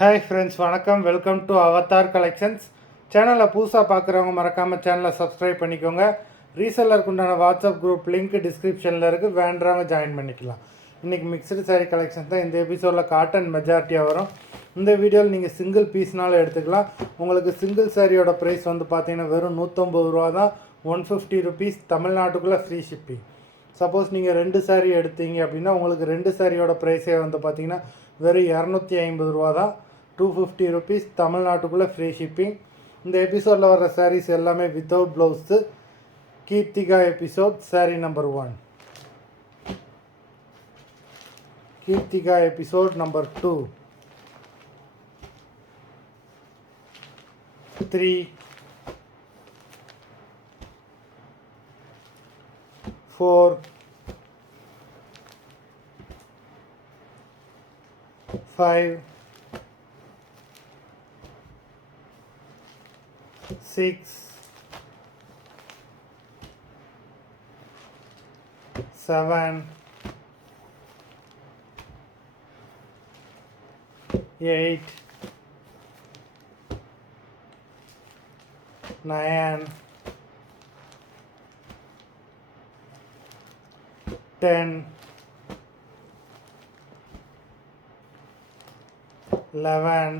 Hi friends, வணக்கம். Welcome to Avatar collections. சேனலை புதுசாக பார்க்குறவங்க மறக்காமல் சேனலை சப்ஸ்கிரைப் பண்ணிக்கோங்க. ரீசெல்லருக்கு உண்டான வாட்ஸ்அப் குரூப் லிங்க் டிஸ்கிரிப்ஷனில் இருக்குது, வேண்டவங்க ஜாயின் பண்ணிக்கலாம். இன்றைக்கி மிக்சடு சாரீ கலெக்ஷன் தான் இந்த எபிசோடில் காட்டன் மெஜாரிட்டியாக வரும். இந்த வீடியோவில் நீங்கள் சிங்கிள் பீஸ்னாலும் எடுத்துக்கலாம். உங்களுக்கு சிங்கிள் சாரியோட ப்ரைஸ் வந்து பார்த்தீங்கன்னா வெறும் 150 ரூபா தான். 150 ருபீஸ், தமிழ்நாட்டுக்குள்ளே ஃப்ரீ ஷிப்பிங். சப்போஸ் நீங்கள் 2 சாரீ எடுத்தீங்க அப்படின்னா உங்களுக்கு 2 சாரியோட ப்ரைஸே வந்து பார்த்தீங்கன்னா வெறும் 250 ரூபா தான். 250 ருபீஸ், தமிழ்நாட்டுக்குள்ளே ஃப்ரீ ஷிப்பிங். இந்த எபிசோடில் வர சாரீஸ் எல்லாமே without blouse. Keerthika episode sari number 1. Keerthika episode number 2, 3, 4, 5, 6, 7, 8, 9, 10, 11,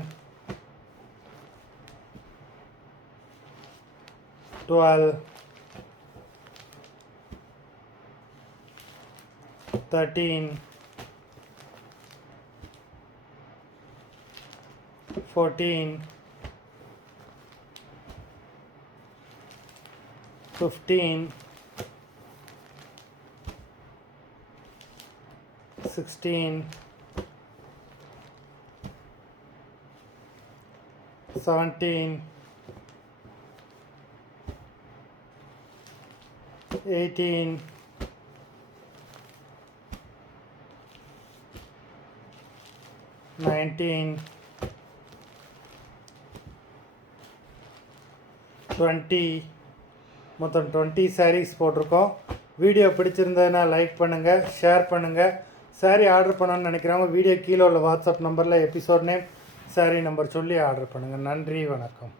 12, 13, 14, 15, 16, 17, 18, 19, 20. மொத்தம் 20 சாரீஸ் போட்டிருக்கோம். வீடியோ பிடிச்சிருந்ததுன்னா லைக் பண்ணுங்கள், ஷேர் பண்ணுங்கள். சாரீ ஆர்டர் பண்ணணும்னு நினைக்கிறவங்க வீடியோ கீழே உள்ள வாட்ஸ்அப் நம்பரில் எபிசோட் நேம், சாரீ நம்பர் சொல்லி ஆர்டர் பண்ணுங்கள். நன்றி, வணக்கம்.